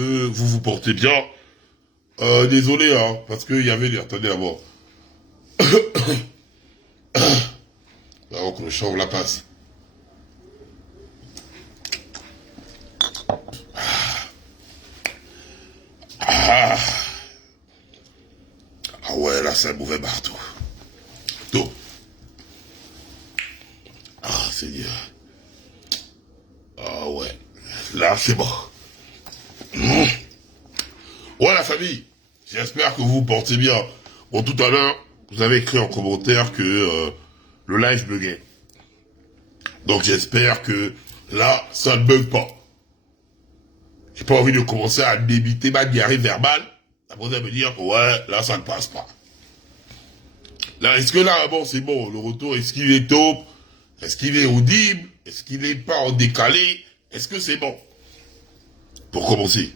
Vous vous portez bien. Désolé, hein, parce qu'il y avait... Attendez d'abord. Avant que le chanvre la passe. Ah, ah ouais, là, c'est un mauvais marteau. Tout. Ah, Seigneur. Ah ouais. Là, c'est bon. Ouais, la famille. J'espère que vous vous portez bien. Bon, tout à l'heure, vous avez écrit en commentaire que le live buguait. Donc, j'espère que là, ça ne bug pas. J'ai pas envie de commencer à débiter ma diarrhée verbale. Après, vous allez me dire, ouais, là, ça ne passe pas. Là, est-ce que là, bon, c'est bon, le retour, est-ce qu'il est top? Est-ce qu'il est audible? Est-ce qu'il n'est pas en décalé? Est-ce que c'est bon? Pour commencer.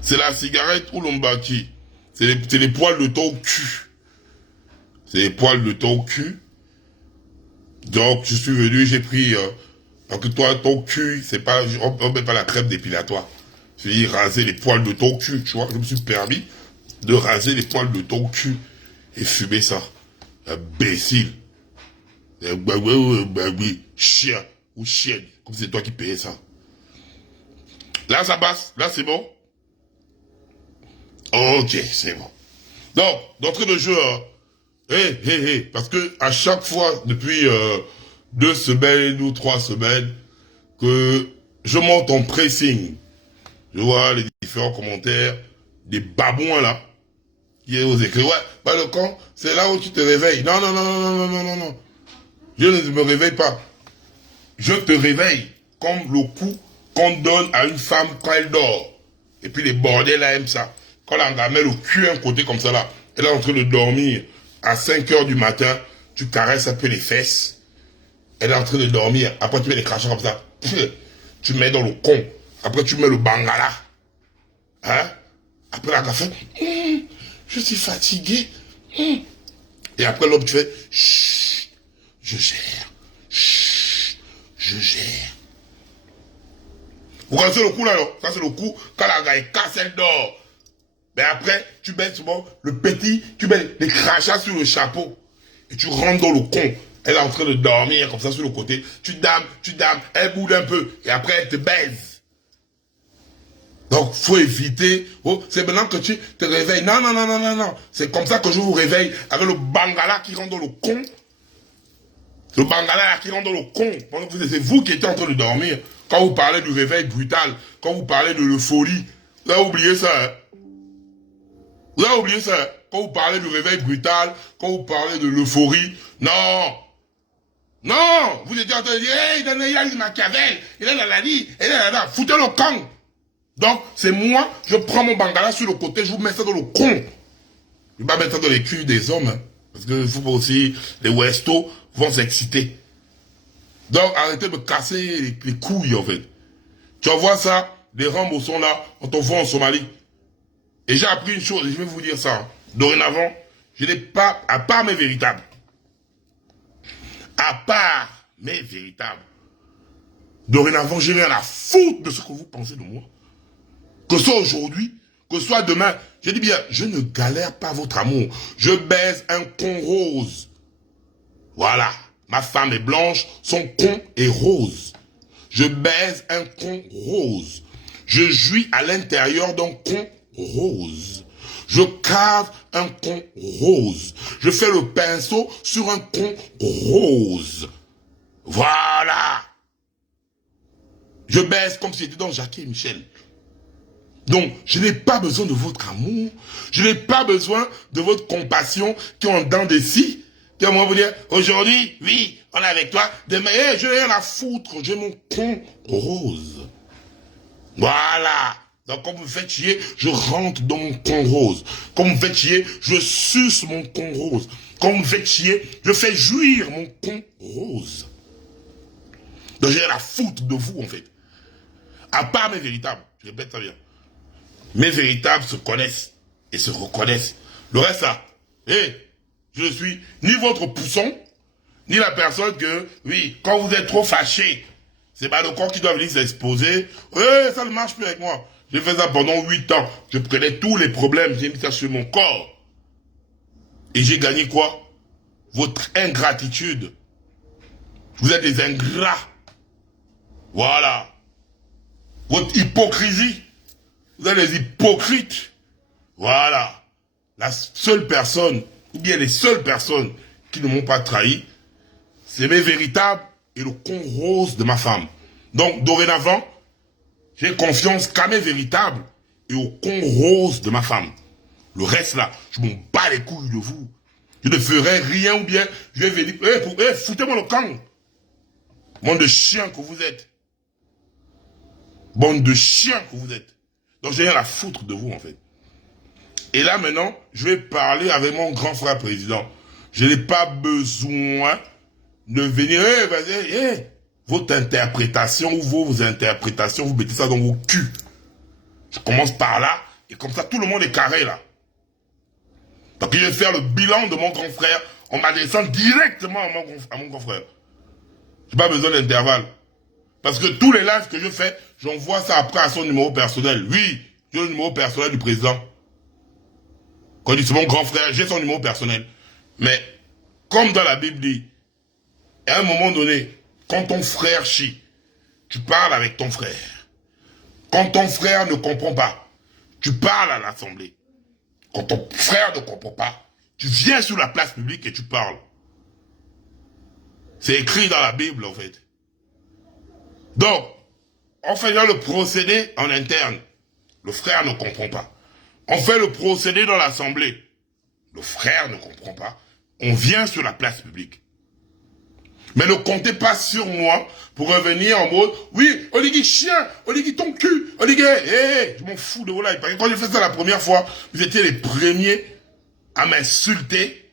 C'est la cigarette ou l'ombaki. C'est les poils de ton cul. C'est les poils de ton cul. Donc, je suis venu, j'ai pris... parce que toi, ton cul, c'est pas... On met pas la crème dépilatoire. J'ai dit raser les poils de ton cul, tu vois. Je me suis permis de raser les poils de ton cul. Et fumer ça. Imbécile. Chien ou chienne. Comme c'est toi qui payais ça. Là, ça passe. Là, c'est bon. Ok, c'est bon. Donc, d'entrée de jeu, parce que à chaque fois, depuis 2 semaines ou 3 semaines, que je monte en pressing, je vois les différents commentaires, des babouins là, qui osent écrire, ouais, bah le camp, c'est là où tu te réveilles. Non, non, non, non, non, non, non, non, non. Je ne me réveille pas. Je te réveille comme le coup qu'on donne à une femme quand elle dort. Et puis les bordels là aiment ça. Quand la met le cul à un côté comme ça là, elle est en train de dormir à 5 heures du matin, tu caresses un peu les fesses, elle est en train de dormir, après tu mets les crachats comme ça, tu mets dans le con, après tu mets le bangala, hein, après la café, je suis fatigué, et après l'homme tu fais, chut, je gère, chut, je gère. Vous connaissez le coup là, non? Ça c'est le coup, quand la gars est casse, elle dort. Mais après, tu mets souvent le petit, tu mets les crachats sur le chapeau. Et tu rentres dans le con. Elle est en train de dormir comme ça sur le côté. Tu dames, elle boude un peu. Et après, elle te baise. Donc, faut éviter. Oh, c'est maintenant que tu te réveilles. Non, non, non, non, non, non. C'est comme ça que je vous réveille. Avec le bangala qui rentre dans le con. Le bangala là qui rentre dans le con. C'est vous qui étiez en train de dormir. Quand vous parlez du réveil brutal. Quand vous parlez de l'euphorie. Vous avez oublié ça, hein? Vous avez oublié ça, quand vous parlez du réveil brutal, quand vous parlez de l'euphorie, non, non, vous étiez en train de dire, hey, il a une Machiavel, il a la lali, il a la foutez le camp. Donc, c'est moi, je prends mon bangala sur le côté, je vous mets ça dans le con. Je vais pas mettre ça dans les culs des hommes, hein, parce que il faut pas aussi, les westos vont s'exciter. Donc, arrêtez de me casser les couilles, en fait. Tu vois ça, les Rambos sont là, on t'envoie en Somalie. Et j'ai appris une chose, et je vais vous dire ça. Dorénavant, je n'ai pas, à part mes véritables, dorénavant, je n'ai rien à foutre de ce que vous pensez de moi. Que ce soit aujourd'hui, que ce soit demain, je dis bien, je ne galère pas votre amour. Je baise un con rose. Voilà. Ma femme est blanche, son con est rose. Je baise un con rose. Je jouis à l'intérieur d'un con rose. Je cave un con rose. Je fais le pinceau sur un con rose. Voilà. Je baise comme si j'étais dans Jackie et Michel. Donc, je n'ai pas besoin de votre amour. Je n'ai pas besoin de votre compassion qui est en dents des scies. Qui va vous dire, aujourd'hui, oui, on est avec toi. Demain, je n'ai rien à foutre. J'ai mon con rose. Voilà. Donc, quand vous me faites chier, je rentre dans mon con rose. Quand vous me faites chier, je suce mon con rose. Quand vous me faites chier, je fais jouir mon con rose. Donc, j'ai rien à foutre de vous, en fait. À part mes véritables. Je répète ça bien. Mes véritables se connaissent et se reconnaissent. Le reste, là, je ne suis ni votre pousson, ni la personne que, oui, quand vous êtes trop fâché, c'est pas le corps qui doit venir s'exposer. Ça ne marche plus avec moi. J'ai fait ça pendant 8 ans. Je prenais tous les problèmes, j'ai mis ça sur mon corps. Et j'ai gagné quoi? Votre ingratitude. Vous êtes des ingrats. Voilà. Votre hypocrisie. Vous êtes des hypocrites. Voilà. La seule personne, ou bien les seules personnes qui ne m'ont pas trahi, c'est mes véritables et le con rose de ma femme. Donc, dorénavant, j'ai confiance qu'à mes véritables et au con rose de ma femme. Le reste là, je m'en bats les couilles de vous. Je ne ferai rien ou bien je vais venir. Foutez-moi le camp. Bande de chiens que vous êtes. Bande de chiens que vous êtes. Donc j'ai rien à foutre de vous en fait. Et là maintenant, je vais parler avec mon grand frère président. Je n'ai pas besoin de venir. Vas-y, votre interprétation ou vos interprétations, vous mettez ça dans vos culs. Je commence par là et comme ça tout le monde est carré là. Donc je vais faire le bilan de mon grand frère en m'adressant directement à mon grand frère. J'ai pas besoin d'intervalle. Parce que tous les lives que je fais, j'envoie ça après à son numéro personnel. Oui, j'ai le numéro personnel du président. Quand je dis c'est mon grand frère, j'ai son numéro personnel. Mais, comme dans la Bible dit, à un moment donné, quand ton frère chie, tu parles avec ton frère. Quand ton frère ne comprend pas, tu parles à l'assemblée. Quand ton frère ne comprend pas, tu viens sur la place publique et tu parles. C'est écrit dans la Bible, en fait. Donc, on fait le procédé en interne. Le frère ne comprend pas. On fait le procédé dans l'assemblée. Le frère ne comprend pas. On vient sur la place publique. Mais ne comptez pas sur moi pour revenir en mode, oui, Oligui chien, Oligui ton cul, Oligui, je m'en fous de vos lives. Parce que quand j'ai fait ça la première fois, vous étiez les premiers à m'insulter.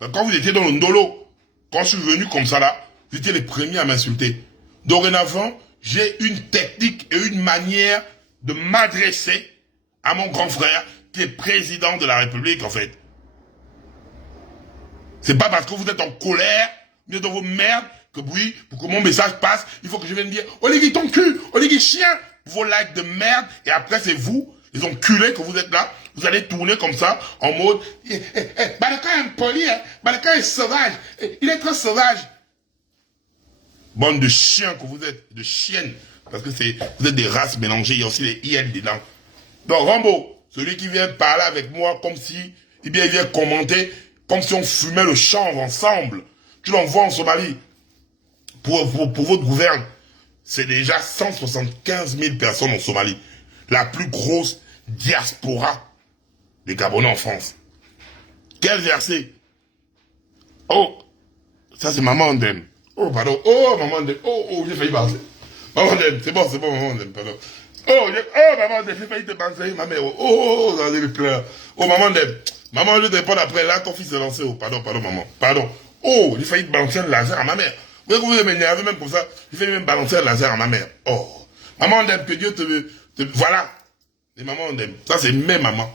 Quand vous étiez dans le ndolo, quand je suis venu comme ça là, vous étiez les premiers à m'insulter. Dorénavant, j'ai une technique et une manière de m'adresser à mon grand frère qui est président de la République en fait. C'est pas parce que vous êtes en colère, vous êtes dans vos merdes, que oui, pour que mon message passe, il faut que je vienne dire Oligui ton cul, Oligui chien, vos likes de merde, et après c'est vous, les enculés que vous êtes là, vous allez tourner comme ça, en mode Balaka est impoli, Balaka est sauvage, il est très sauvage. Bande de chiens que vous êtes, de chiennes, parce que vous êtes des races mélangées, il y a aussi les IL dedans. Donc Rambo, celui qui vient parler avec moi comme si, il vient commenter, comme si on fumait le chanvre ensemble. Tu l'envoies en Somalie. Pour votre gouverne, c'est déjà 175 000 personnes en Somalie. La plus grosse diaspora des Gabonais en France. Quel verset? Oh, ça c'est Maman Ndem. Oh, pardon. Oh, Maman Ndem. Oh, j'ai failli passer. Maman Ndem, c'est bon, Maman Ndem, pardon. Maman Ndem, j'ai failli te penser, ma mère. Oh, ça j'ai pleurs. Oh, Maman Ndem. Maman, je te réponds après. Là, ton fils est lancé. Oh, pardon, maman. Pardon. Oh, j'ai failli te balancer un laser à ma mère. Vous pouvez m'énerver même comme ça. J'ai failli même balancer un laser à ma mère. Oh. Maman Ndem, que Dieu te... Voilà. Les mamans Ndem. Ça, c'est mes mamans.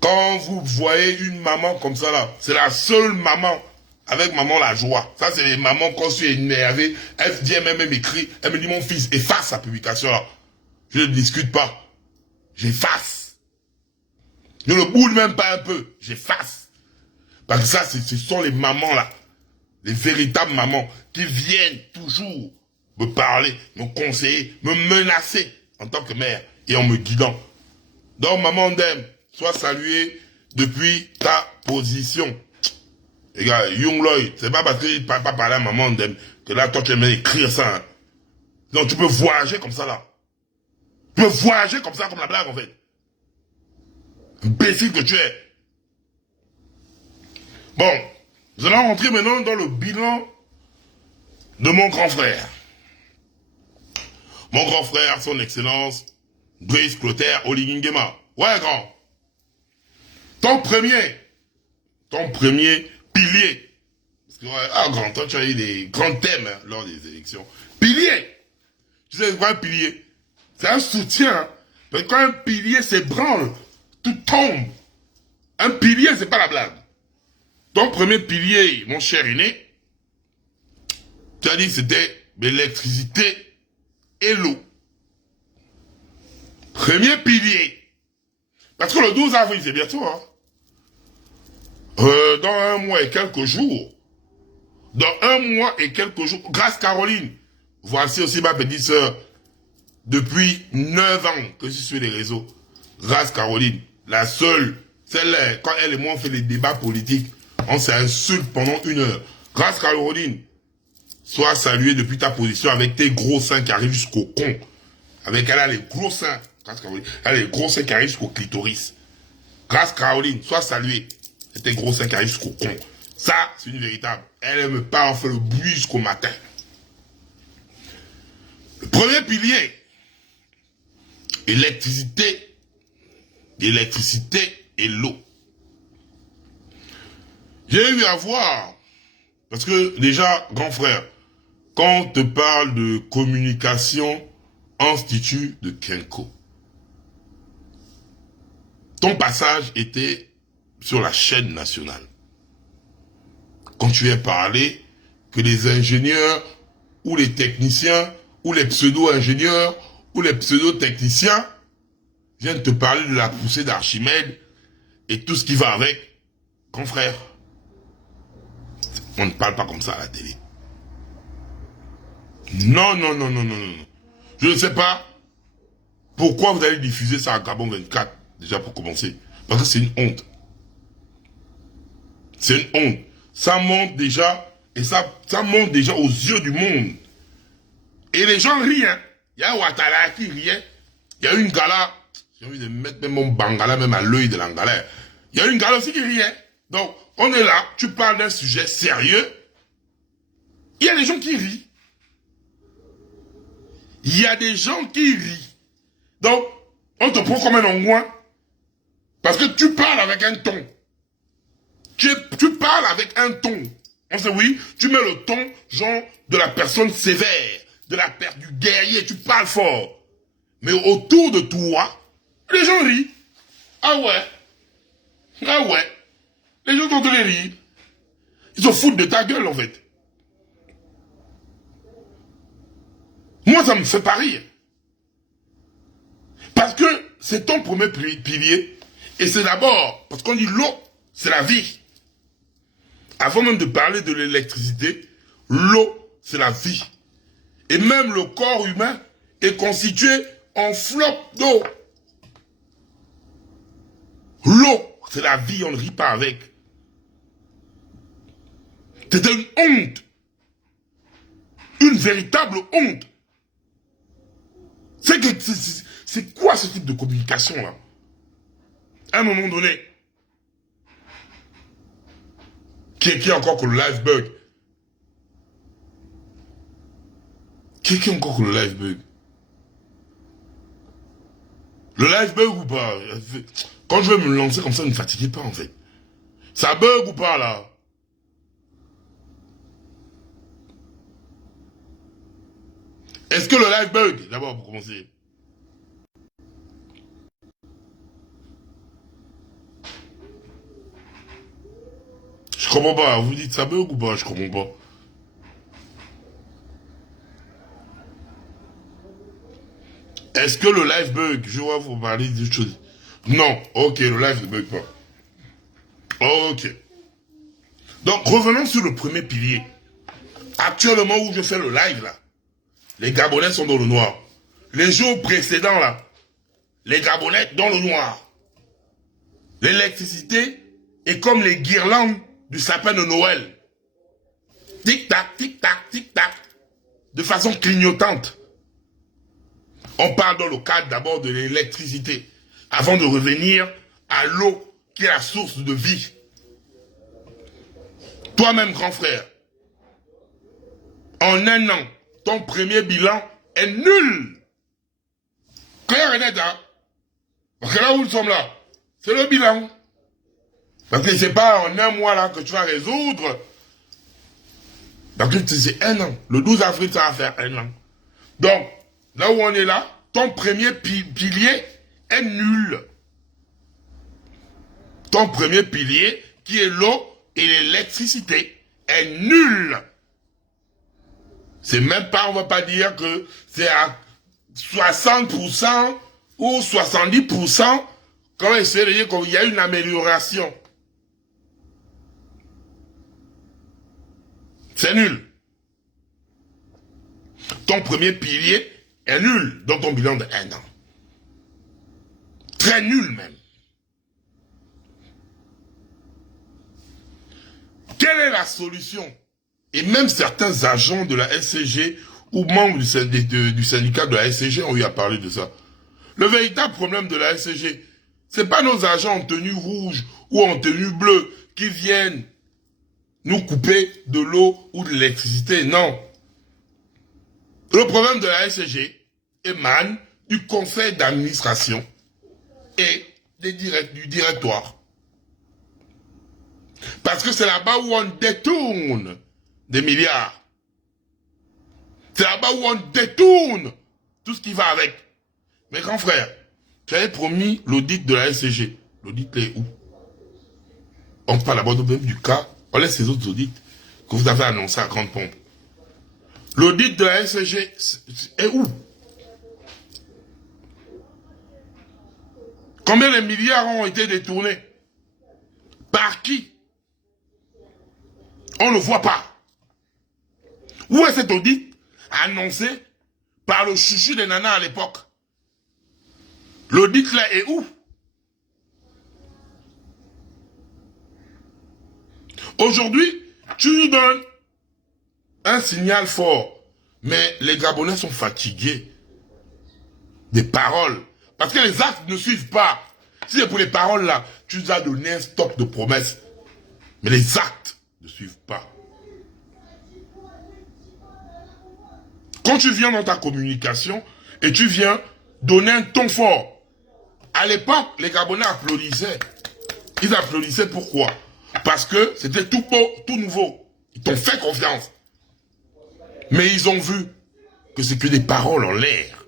Quand vous voyez une maman comme ça, là, c'est la seule maman avec maman la joie. Ça, c'est les mamans quand je suis énervé. Elle vient même m'écrire. Elle me dit, mon fils, efface sa publication, là. Je ne discute pas. J'efface. Je ne boule même pas un peu. J'efface. Parce que ça, ce sont les mamans là, les véritables mamans, qui viennent toujours me parler, me conseiller, me menacer en tant que mère et en me guidant. Donc, maman Ndem, sois saluée depuis ta position. Les gars, Young Lloyd, c'est pas parce qu'il ne parle pas parler à maman Ndem que là, toi, tu aimes écrire ça. Hein. Non, tu peux voyager comme ça là. Tu peux voyager comme ça, comme la blague en fait. Imbécile que tu es. Bon, nous allons rentrer maintenant dans le bilan de mon grand frère. Mon grand frère, son excellence, Brice Clotaire Oligui Nguema. Ouais, grand. Ton premier pilier. Parce que, ouais, grand, toi, tu as eu des grands thèmes hein, lors des élections. Pilier. Tu sais quoi un pilier? C'est un soutien. Hein. Parce que quand un pilier s'ébranle, tout tombe. Un pilier, c'est pas la blague. Ton premier pilier, mon cher aîné, tu as dit que c'était l'électricité et l'eau. Premier pilier. Parce que le 12 avril, c'est bientôt, hein. Dans un mois et quelques jours, grâce Caroline, voici aussi ma petite sœur, depuis 9 ans que je suis sur les réseaux, grâce Caroline, la seule, celle-là, quand elle et moi on fait des débats politiques, on s'insulte pendant 1 heure. Grâce Caroline, sois saluée depuis ta position avec tes gros seins qui arrivent jusqu'au con. Avec elle a les gros seins, grâce Caroline, elle a les gros seins qui arrivent jusqu'au clitoris. Grâce Caroline, sois saluée. C'était gros seins qui arrivent jusqu'au con. Ça, c'est une véritable. Elle me parle, on fait le bruit jusqu'au matin. Le premier pilier, électricité et l'eau. J'ai eu à voir, parce que déjà, grand frère, quand on te parle de communication, institut de Kenko, ton passage était sur la chaîne nationale. Quand tu as parlé que les ingénieurs ou les techniciens ou les pseudo-ingénieurs ou les pseudo-techniciens viennent te parler de la poussée d'Archimède et tout ce qui va avec, grand frère, on ne parle pas comme ça à la télé. Non, non, non, non, non, non. Je ne sais pas pourquoi vous allez diffuser ça à Gabon 24, déjà pour commencer. Parce que c'est une honte. C'est une honte. Ça monte déjà, et ça monte déjà aux yeux du monde. Et les gens rient, hein. Il y a Ouattara qui riait. Il y a une gala, j'ai envie de mettre même mon bangala même à l'œil de l'angala. Il y a une gala aussi qui riait. Donc, on est là, tu parles d'un sujet sérieux. Il y a des gens qui rient. Il y a des gens qui rient. Donc, on te prend comme un ongouin. Parce que tu parles avec un ton. Tu parles avec un ton. On sait oui, tu mets le ton, genre, de la personne sévère, du guerrier, tu parles fort. Mais autour de toi, les gens rient. Ah ouais. Ah ouais. Les gens t'entendent rire. Ils se foutent de ta gueule, en fait. Moi, ça me fait pas rire. Parce que c'est ton premier pilier. Et c'est d'abord, parce qu'on dit l'eau, c'est la vie. Avant même de parler de l'électricité, l'eau, c'est la vie. Et même le corps humain est constitué en flotte d'eau. L'eau, c'est la vie, on ne rit pas avec. C'était une honte. Une véritable honte. C'est quoi ce type de communication là? À un moment donné, qui est encore que le live bug? Qui est encore que le live bug? Le live bug ou pas? Quand je vais me lancer comme ça, ne me fatiguez pas en fait. Ça bug ou pas là? Est-ce que le live bug? D'abord pour commencer. Je comprends pas. Vous dites ça bug ou pas? Je comprends pas. Est-ce que le live bug? Je vois vous parler de choses. Non. Ok, le live ne bug pas. Ok. Donc, revenons sur le premier pilier. Actuellement où je fais le live là, les Gabonais sont dans le noir. Les jours précédents là, les Gabonais dans le noir. L'électricité est comme les guirlandes du sapin de Noël. Tic-tac, tic-tac, tic-tac. De façon clignotante. On parle dans le cadre d'abord de l'électricité, avant de revenir à l'eau qui est la source de vie. Toi-même, grand frère, en 1 an, ton premier bilan est nul. Clair et net, hein? Parce que là où nous sommes là, c'est le bilan. Parce que c'est pas en 1 mois là que tu vas résoudre. Parce que c'est 1 an. Le 12 avril, ça va faire 1 an. Donc, là où on est là, ton premier pilier est nul. Ton premier pilier, qui est l'eau, et l'électricité est nulle. C'est même pas, on va pas dire que c'est à 60% ou 70%, quand on essaie de dire qu'il y a une amélioration. C'est nul. Ton premier pilier est nul dans ton bilan de 1 an. Très nul même. Quelle est la solution? Et même certains agents de la SCG ou membres du syndicat de la SCG ont eu à parler de ça. Le véritable problème de la SCG, c'est pas nos agents en tenue rouge ou en tenue bleue qui viennent nous couper de l'eau ou de l'électricité, non. Le problème de la SCG émane du conseil d'administration et du directoire. Parce que c'est là-bas où on détourne des milliards. C'est là-bas où on détourne tout ce qui va avec. Mes grands frères, j'avais promis l'audit de la SCG. L'audit est où? On parle d'abord même du cas, on laisse ces autres audits que vous avez annoncés à grande pompe. L'audit de la SCG est où? Combien de milliards ont été détournés? Par qui? On ne voit pas. Où est cet audit annoncé par le chouchou des nanas à l'époque? L'audit là est où? Aujourd'hui, tu nous donnes un signal fort. Mais les Gabonais sont fatigués des paroles. Parce que les actes ne suivent pas. Si c'est pour les paroles là, tu nous as donné un stock de promesses. Mais les actes ne suivent pas. Quand tu viens dans ta communication et tu viens donner un ton fort, à l'époque, les Gabonais applaudissaient. Ils applaudissaient pourquoi? Parce que c'était tout beau, tout nouveau. Ils t'ont fait confiance. Mais ils ont vu que c'est que des paroles en l'air.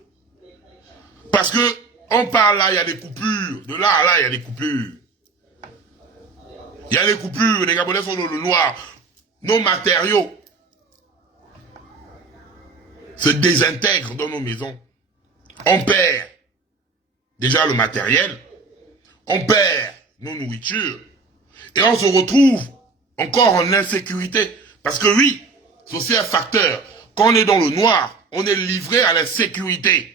Parce que on parle là, il y a des coupures. De là à là, il y a des coupures. Il y a des coupures. Les Gabonais sont dans le noir. Nos matériaux se désintègrent dans nos maisons. On perd déjà le matériel. On perd nos nourritures. Et on se retrouve encore en insécurité. Parce que oui, c'est aussi un facteur. Quand on est dans le noir, on est livré à l'insécurité.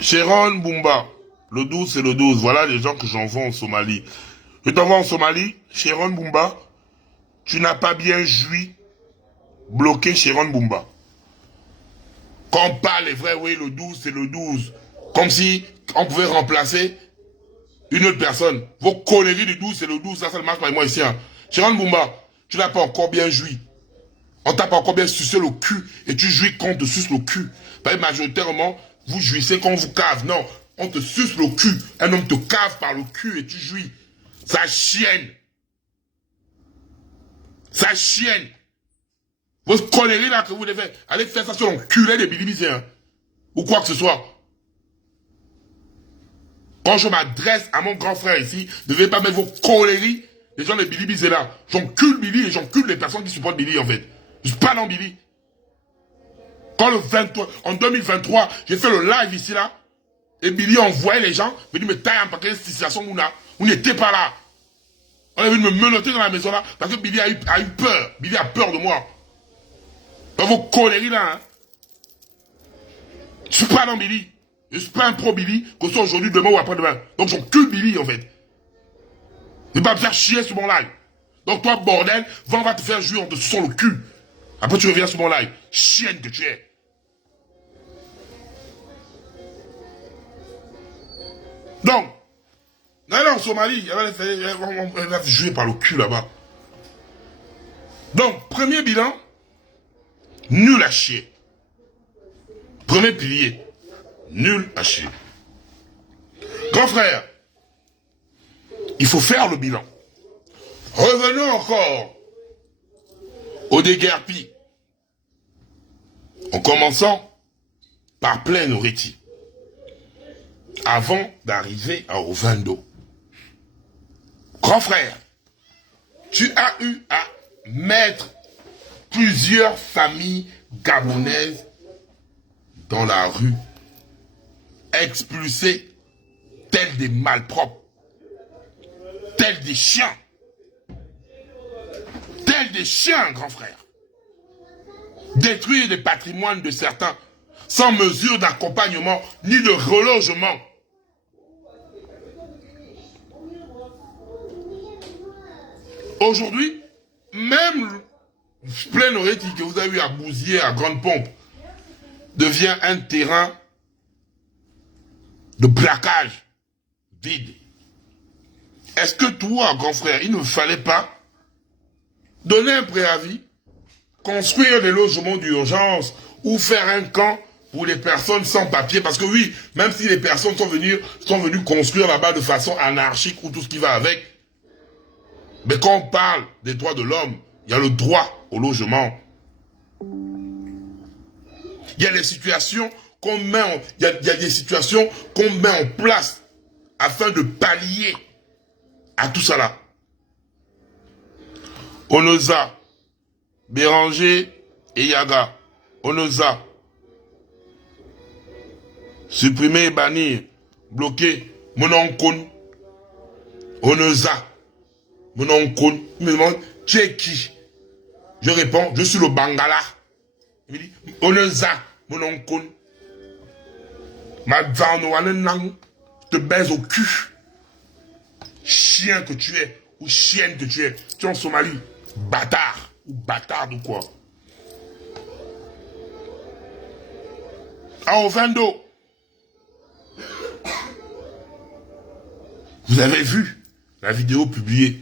Sharon Bumba, le 12 c'est le 12. Voilà les gens que j'envoie en Somalie. Je t'envoie en Somalie, Sharon Bumba. Tu n'as pas bien joui, bloqué Sharon Bumba. Quand on parle est vrai, oui, le 12 c'est le 12. Comme si on pouvait remplacer une autre personne. Vos conneries du 12 c'est le 12, ça ne marche pas avec moi ici. Hein. Sharon Bumba, tu n'as pas encore bien joui. On t'a pas encore bien sucé le cul et tu jouis quand on te suce le cul. Parce que majoritairement, vous jouissez quand on vous cave. Non, on te suce le cul. Un homme te cave par le cul et tu jouis. Ça chienne. Ça chienne. Vos conneries là que vous devez allez faire ça sur l'enculé des bilibisés. Hein. Ou quoi que ce soit. Quand je m'adresse à mon grand frère ici, ne devez pas mettre vos conneries, les gens des bilibisés là. J'encule Billy et j'encule les personnes qui supportent Billy en fait. Je suis pas dans Billy. Quand le 23, en 2023, j'ai fait le live ici là, et Billy envoyait les gens, me dit, mais t'as un paquet de situation où vous n'étiez pas là. On est venu me menotter dans la maison là, parce que Billy a eu peur. Billy a peur de moi. Dans vos conneries là, hein. Je suis pas dans Billy. Je suis pas un pro Billy, que ce soit aujourd'hui, demain ou après-demain. Donc j'encule Billy en fait. Ne pas me faire chier sur mon live. Donc toi, bordel, on va te faire jouer, on te sent le cul. Après tu reviens sur mon live. Chienne que tu es. Donc, là en Somalie, elle va se jouer par le cul là-bas. Donc, premier bilan, nul à chier. Premier pilier, nul à chier. Grand frère, il faut faire le bilan. Revenons encore au déguerpi. En commençant par Plaine Oriti. Avant d'arriver à Ovando. Grand frère, tu as eu à mettre plusieurs familles gabonaises dans la rue, expulsées tels des malpropres, tels des chiens, grand frère. Détruire les patrimoines de certains, sans mesure d'accompagnement ni de relogement. Aujourd'hui, même plein Oretti que vous avez eu à Bouziers, à Grande Pompe, devient un terrain de plaquage vide. Est-ce que toi, grand frère, il ne fallait pas donner un préavis, construire des logements d'urgence ou faire un camp pour les personnes sans papier? Parce que oui, même si les personnes sont venues construire là-bas de façon anarchique ou tout ce qui va avec, mais quand on parle des droits de l'homme, il y a le droit au logement. Il y a des situations qu'on met en place afin de pallier à tout ça là. Onoza, Béranger et Yaga. Onoza. Supprimer et bannir. Bloquer. Mononkon. Onoza. Mononkon. Il me demande, tu es qui? Je réponds, je suis le Bangala. Il me dit, Onoza. Mononkon. Je te baise au cul. Chien que tu es, ou chienne que tu es. Tu es en Somalie. Bâtard. Ou bâtard ou quoi. À Ovendo. Vous avez vu la vidéo publiée.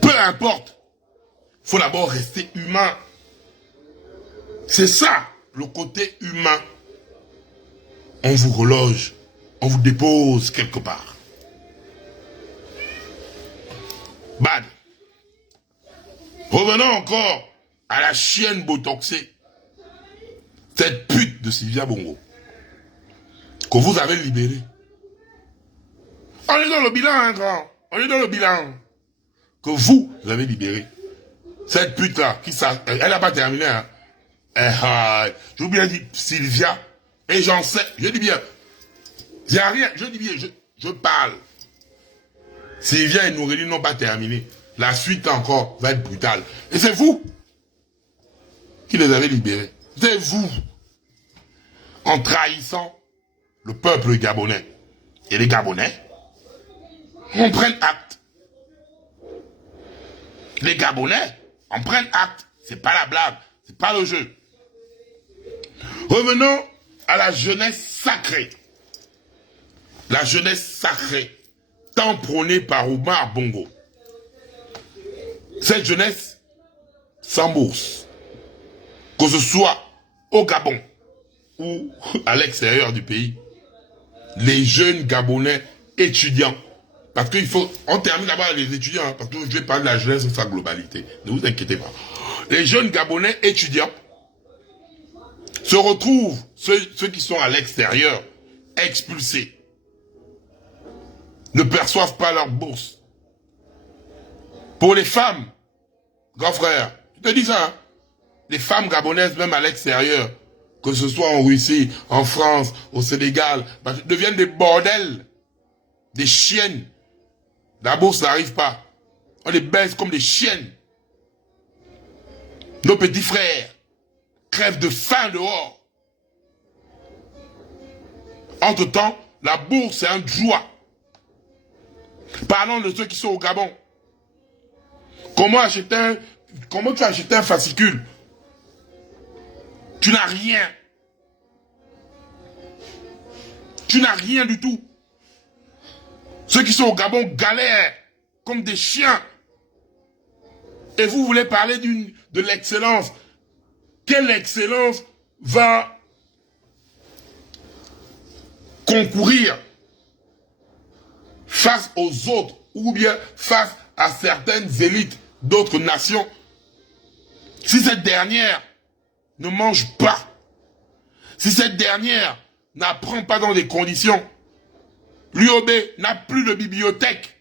Peu importe. Il faut d'abord rester humain. C'est ça, le côté humain. On vous reloge. On vous dépose quelque part. Bad. Revenons encore à la chienne botoxée. Cette pute de Sylvia Bongo. Que vous avez libérée. On est dans le bilan, hein, grand. On est dans le bilan. Que vous avez libérée. Cette pute-là, elle n'a pas terminé, hein. Je vous bien dit Sylvia. Et j'en sais, je dis bien. Il n'y a rien, je dis bien, je parle. Sylvia et Nourélie n'ont pas terminé. La suite encore va être brutale. Et c'est vous qui les avez libérés. C'est vous. En trahissant le peuple gabonais. Et les Gabonais, on prenne acte. Les Gabonais, on prenne acte. C'est pas la blague. C'est pas le jeu. Revenons à la jeunesse sacrée. La jeunesse sacrée, tant prônée par Omar Bongo. Cette jeunesse sans bourse, que ce soit au Gabon ou à l'extérieur du pays, les jeunes Gabonais étudiants, parce qu'il faut, on termine d'abord les étudiants, hein, parce que je vais parler de la jeunesse dans sa globalité, ne vous inquiétez pas. Les jeunes Gabonais étudiants se retrouvent, ceux qui sont à l'extérieur, expulsés, ne perçoivent pas leur bourse. Pour les femmes, grand frère, je te dis ça, hein, les femmes gabonaises, même à l'extérieur, que ce soit en Russie, en France, au Sénégal, deviennent des bordels, des chiennes. La bourse n'arrive pas. On les baise comme des chiennes. Nos petits frères crèvent de faim dehors. Entre-temps, la bourse est un joie. Parlons de ceux qui sont au Gabon. Comment tu as acheté un fascicule? Tu n'as rien. Tu n'as rien du tout. Ceux qui sont au Gabon galèrent comme des chiens. Et vous voulez parler de l'excellence. Quelle excellence va concourir face aux autres ou bien face à certaines élites d'autres nations si cette dernière ne mange pas, si cette dernière n'apprend pas dans des conditions L'UOB n'a plus de bibliothèque.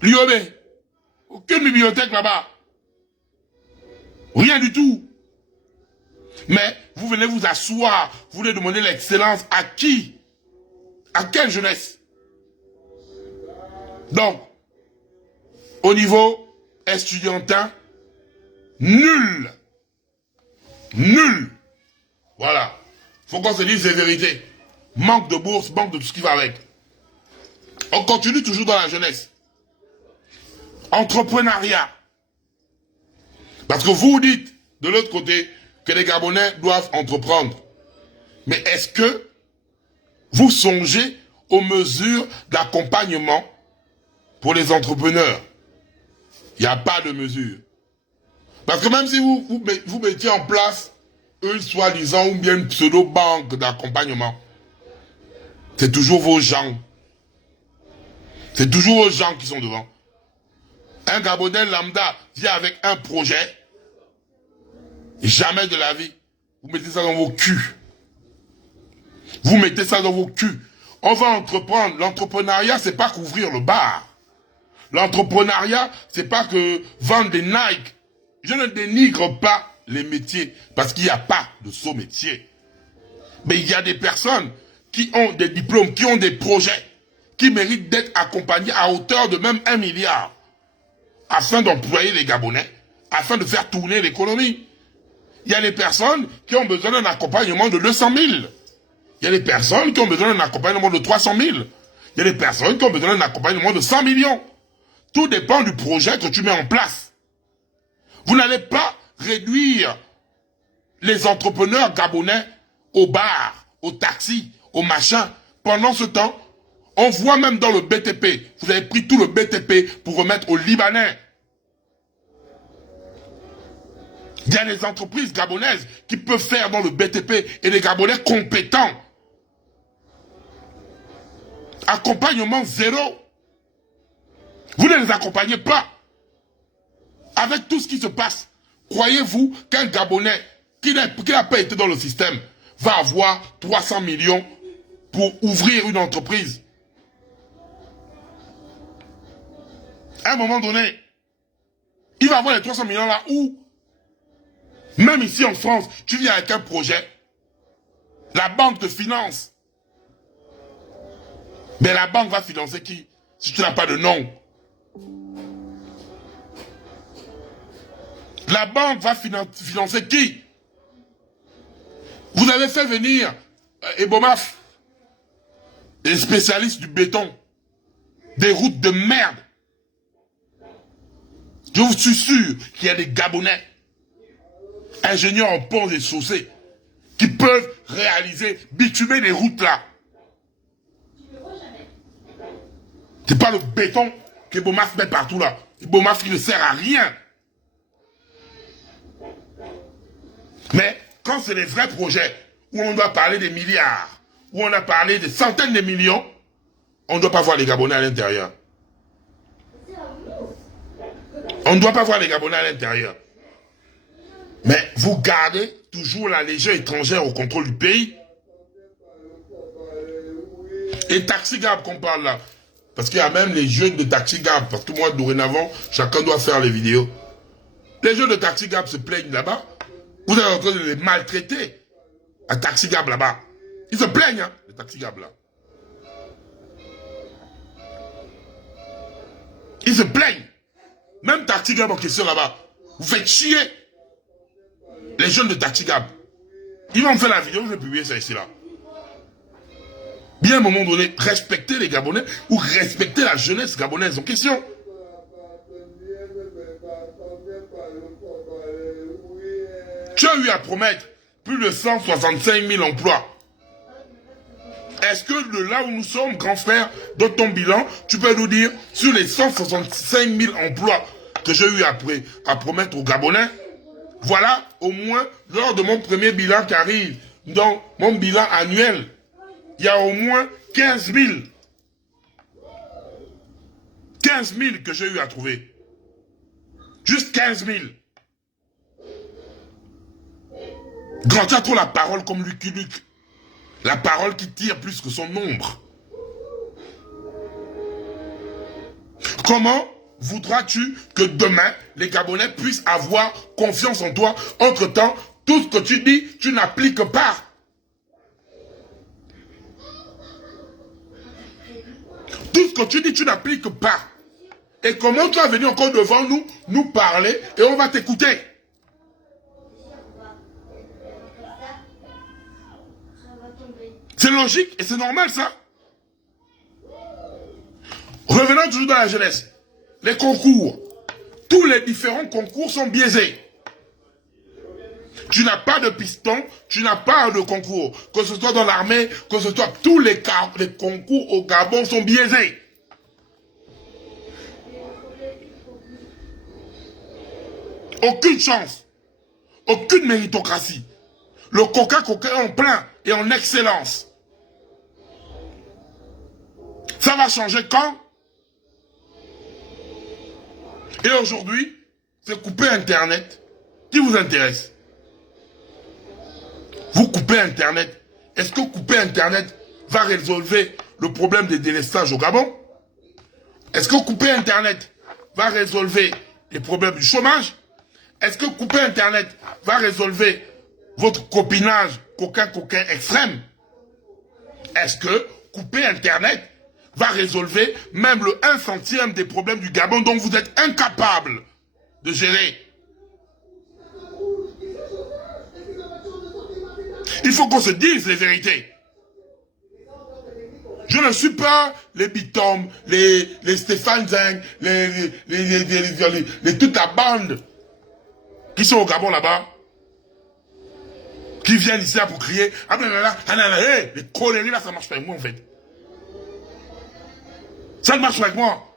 L'UOB, aucune bibliothèque là-bas. Rien du tout. Mais vous venez vous asseoir, vous voulez demander l'excellence à qui? À quelle jeunesse? Donc, au niveau estudiantin, nul. Nul. Voilà. Faut qu'on se dise les vérités. Manque de bourse, manque de tout ce qui va avec. On continue toujours dans la jeunesse. Entrepreneuriat. Parce que vous dites, de l'autre côté, que les Gabonais doivent entreprendre. Mais est-ce que vous songez aux mesures d'accompagnement pour les entrepreneurs? Il n'y a pas de mesure. Parce que même si vous mettiez en place une soi-disant ou bien une pseudo-banque d'accompagnement, c'est toujours vos gens. C'est toujours vos gens qui sont devant. Un Gabonais lambda vient avec un projet. Jamais de la vie. Vous mettez ça dans vos culs. Vous mettez ça dans vos culs. On va entreprendre. L'entrepreneuriat, c'est pas qu'ouvrir le bar. L'entrepreneuriat, c'est pas que vendre des Nike. Je ne dénigre pas les métiers, parce qu'il n'y a pas de saut métier. Mais il y a des personnes qui ont des diplômes, qui ont des projets, qui méritent d'être accompagnés à hauteur de même 1 milliard, afin d'employer les Gabonais, afin de faire tourner l'économie. Il y a des personnes qui ont besoin d'un accompagnement de 200 000. Il y a des personnes qui ont besoin d'un accompagnement de 300 000. Il y a des personnes qui ont besoin d'un accompagnement de 100 millions. Tout dépend du projet que tu mets en place. Vous n'allez pas réduire les entrepreneurs gabonais au bar, au taxi, au machin. Pendant ce temps, on voit même dans le BTP, vous avez pris tout le BTP pour remettre aux Libanais. Il y a des entreprises gabonaises qui peuvent faire dans le BTP et des Gabonais compétents. Accompagnement zéro. Vous ne les accompagnez pas. Avec tout ce qui se passe, croyez-vous qu'un Gabonais qui n'a pas été dans le système va avoir 300 millions pour ouvrir une entreprise? À un moment donné, il va avoir les 300 millions là où, même ici en France, tu viens avec un projet, la banque te finance. Mais la banque va financer qui si tu n'as pas de nom? La banque va financer qui? Vous avez fait venir Ebomaf, les spécialistes du béton, des routes de merde. Je vous suis sûr qu'il y a des Gabonais, ingénieurs en ponts et chaussées, qui peuvent réaliser, bitumer les routes là. C'est pas le béton qu'Ebomaf met partout là. Ebomaf qui ne sert à rien. Mais quand c'est des vrais projets, où on doit parler des milliards, où on a parlé des centaines de millions, on ne doit pas voir les Gabonais à l'intérieur. On ne doit pas voir les Gabonais à l'intérieur. Mais vous gardez toujours la légion étrangère au contrôle du pays. Et Taxi Gab qu'on parle là. Parce qu'il y a même les jeunes de Taxi Gab. Parce que moi, dorénavant, chacun doit faire les vidéos. Les jeunes de Taxi Gab se plaignent là-bas. Vous êtes en train de les maltraiter. À Taxi Gab là-bas. Ils se plaignent, hein, les Taxi Gab là. Ils se plaignent. Même Taxi Gab en question là-bas. Vous faites chier. Les jeunes de Taxi Gab. Ils vont faire la vidéo, je vais publier ça ici là. Bien à un moment donné, respecter les Gabonais ou respecter la jeunesse gabonaise en question. Tu as eu à promettre plus de 165 000 emplois. Est-ce que de là où nous sommes, grand frère, dans ton bilan, tu peux nous dire, sur les 165 000 emplois que j'ai eu à promettre aux Gabonais, voilà, au moins, lors de mon premier bilan qui arrive, dans mon bilan annuel, il y a au moins 15 000. 15 000 que j'ai eu à trouver. Juste 15 000. Grand, tu as trop la parole comme Lucky Luke. La parole qui tire plus que son nombre. Comment voudras-tu que demain, les Gabonais puissent avoir confiance en toi? Entre-temps, tout ce que tu dis, tu n'appliques pas. Tout ce que tu dis, tu n'appliques pas. Et comment tu vas venir encore devant nous, nous parler, et on va t'écouter? C'est logique et c'est normal ça. Revenons toujours dans la jeunesse. Les concours. Tous les différents concours sont biaisés. Tu n'as pas de piston, tu n'as pas de concours. Que ce soit dans l'armée, que ce soit tous les concours au Gabon sont biaisés. Aucune chance. Aucune méritocratie. Le coca-coca est en plein et en excellence. Ça va changer quand? Et aujourd'hui, c'est couper Internet qui vous intéresse. Vous coupez Internet. Est-ce que couper Internet va résolver le problème des délestages au Gabon? Est-ce que couper Internet va résolver les problèmes du chômage? Est-ce que couper Internet va résolver votre copinage coquin extrême? Est-ce que couper Internet va résolver même le 1 centième des problèmes du Gabon dont vous êtes incapable de gérer? Il faut qu'on se dise les vérités. Je ne suis pas les Bitom, les Stéphane Zeng, toute la bande qui sont au Gabon là-bas, qui viennent ici pour crier, ah ben là, hey, les conneries là, ça marche pas avec moi en fait. Ça ne marche pas avec moi.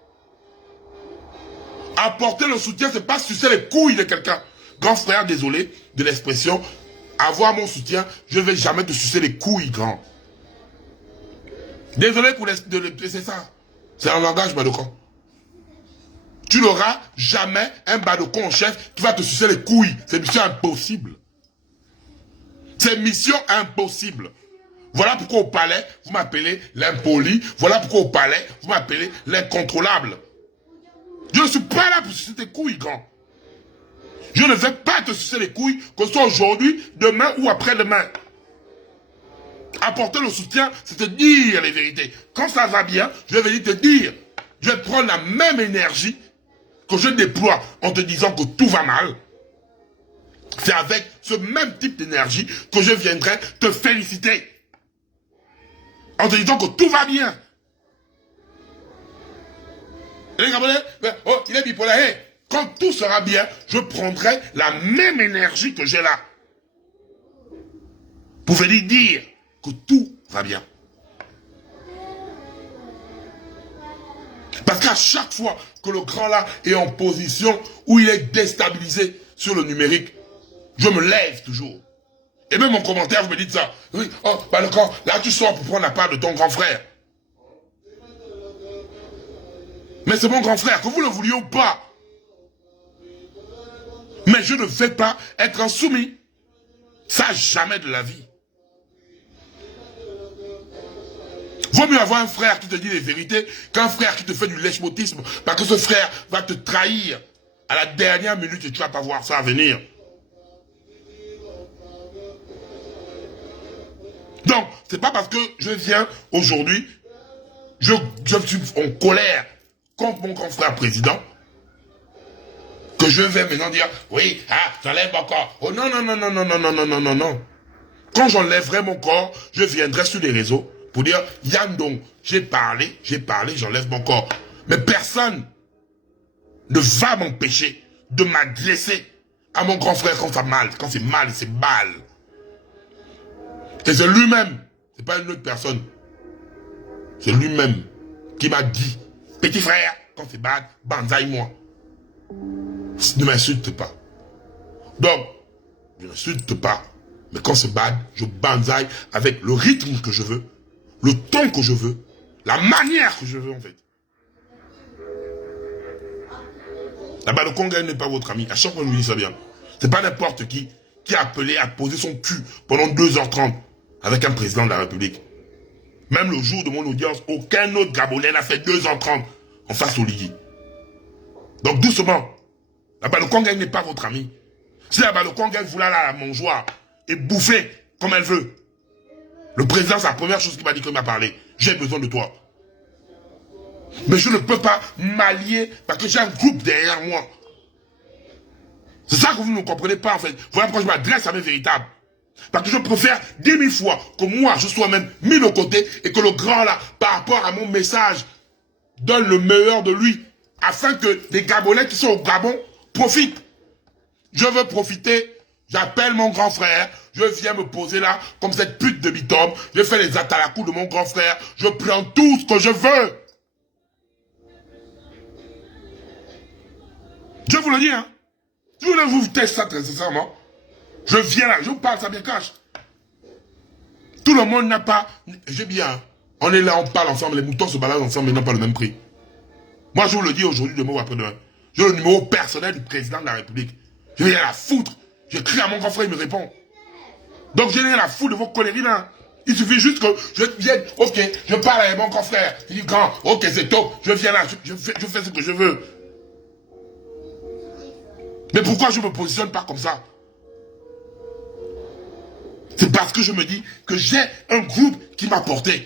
Apporter le soutien, c'est pas sucer les couilles de quelqu'un. Grand frère, désolé de l'expression, avoir mon soutien, je ne vais jamais te sucer les couilles, grand. Désolé pour c'est ça. C'est un langage Badocon. Tu n'auras jamais un Badocon en chef qui va te sucer les couilles. C'est mission impossible. C'est mission impossible. Voilà pourquoi au palais, vous m'appelez l'impoli. Voilà pourquoi au palais, vous m'appelez l'incontrôlable. Je ne suis pas là pour sucer tes couilles, grand. Je ne vais pas te sucer les couilles, que ce soit aujourd'hui, demain ou après-demain. Apporter le soutien, c'est te dire les vérités. Quand ça va bien, je vais venir te dire. Je vais prendre la même énergie que je déploie en te disant que tout va mal. C'est avec ce même type d'énergie que je viendrai te féliciter. En te disant que tout va bien. Et les Gabonais, oh, il est bipolaire. Hey, quand tout sera bien, je prendrai la même énergie que j'ai là. Pour venir dire que tout va bien. Parce qu'à chaque fois que le grand là est en position où il est déstabilisé sur le numérique, je me lève toujours. Et même en commentaire, vous me dites ça. Oui, oh, bah le grand, là tu sors pour prendre la part de ton grand frère. Mais c'est mon grand frère, que vous le vouliez ou pas. Mais je ne vais pas être un soumis. Ça, jamais de la vie. Vaut mieux avoir un frère qui te dit les vérités qu'un frère qui te fait du lèche-motisme. Parce que ce frère va te trahir à la dernière minute et tu vas pas voir ça venir. Donc, c'est pas parce que je viens aujourd'hui, je suis en colère contre mon grand frère président, que je vais maintenant dire, oui, ah, j'enlève mon corps. Oh non, non, non, non, non, non, non, non, non, non, non. Quand j'enlèverai mon corps, je viendrai sur les réseaux pour dire, Yann donc, j'ai parlé, j'enlève mon corps. Mais personne ne va m'empêcher de m'adresser à mon grand frère quand ça mal, quand c'est mal, c'est mal. Et c'est lui-même, c'est pas une autre personne. C'est lui-même qui m'a dit, petit frère, quand c'est bad, banzaille-moi. Ne m'insulte pas. Donc, je n'insulte pas. Mais quand c'est bad, je banzaille avec le rythme que je veux, le ton que je veux, la manière que je veux en fait. Là-bas, le Congrès n'est pas votre ami. À chaque fois, je vous dis ça bien. C'est pas n'importe qui a appelé à poser son cul pendant 2h30 avec un président de la République. Même le jour de mon audience, aucun autre Gabonais n'a fait 2h30 en face au Ligui. Donc doucement, la Balokongeng n'est pas votre ami. Si la Balokongeng voulait aller à la mangeoire et bouffer comme elle veut, le président, c'est la première chose qu'il m'a dit quand il m'a parlé. J'ai besoin de toi. Mais je ne peux pas m'allier parce que j'ai un groupe derrière moi. C'est ça que vous ne comprenez pas en fait. Voilà pourquoi je m'adresse à mes véritables. Parce que je préfère 10 000 fois que moi je sois même mis de côté et que le grand là, par rapport à mon message, donne le meilleur de lui. Afin que les Gabonais qui sont au Gabon profitent. Je veux profiter, j'appelle mon grand frère, je viens me poser là, comme cette pute de Bitom, je fais les atalakou de mon grand frère, je prends tout ce que je veux. Je vous le dis, hein. Je voulais vous tester ça très sincèrement. Je viens là, je vous parle, ça bien cache. Tout le monde n'a pas... J'ai bien, on est là, on parle ensemble, les moutons se baladent ensemble, mais n'ont pas le même prix. Moi, je vous le dis aujourd'hui, demain ou après-demain. J'ai le numéro personnel du président de la République. Je viens à la foutre. J'écris à mon grand frère, il me répond. Donc, je viens à la foutre de vos conneries là. Il suffit juste que je vienne, ok, je parle avec mon grand frère. Il dit, grand, ok, c'est top, je viens là, je fais ce que je veux. Mais pourquoi je ne me positionne pas comme ça? C'est parce que je me dis que j'ai un groupe qui m'a porté.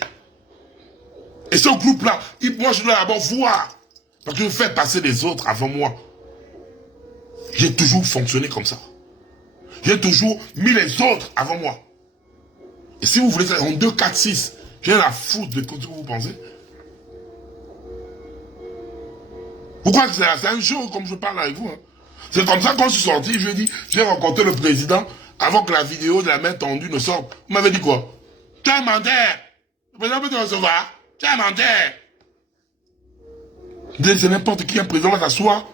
Et ce groupe-là, moi je dois d'abord voir. Parce que je fais passer les autres avant moi. J'ai toujours fonctionné comme ça. J'ai toujours mis les autres avant moi. Et si vous voulez ça en 2, 4, 6, j'ai la foutre de ce que vous pensez. Pourquoi c'est un jeu comme je parle avec vous, hein? C'est comme ça quand je suis sorti, je lui ai dit, j'ai rencontré le président avant que la vidéo de la main tendue ne sorte. Vous m'avez dit quoi? Tu as un mandat. Le président peut te recevoir. Tu as un mandat. C'est n'importe qui, un président va s'asseoir.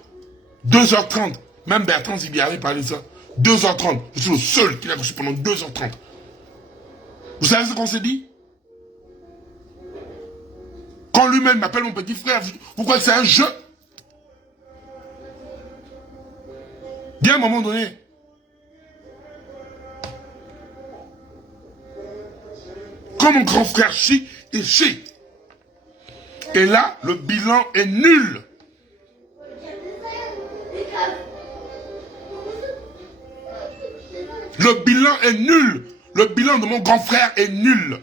2h30. Même Bertrand Zibi avait parlé de ça. 2h30. Je suis le seul qui l'a reçu pendant 2h30. Vous savez ce qu'on s'est dit? Quand lui-même m'appelle mon petit frère, vous croyez que c'est un jeu? Bien à un moment donné. Quand mon grand frère chie, il chie. Et là, le bilan est nul. Le bilan est nul. Le bilan de mon grand frère est nul.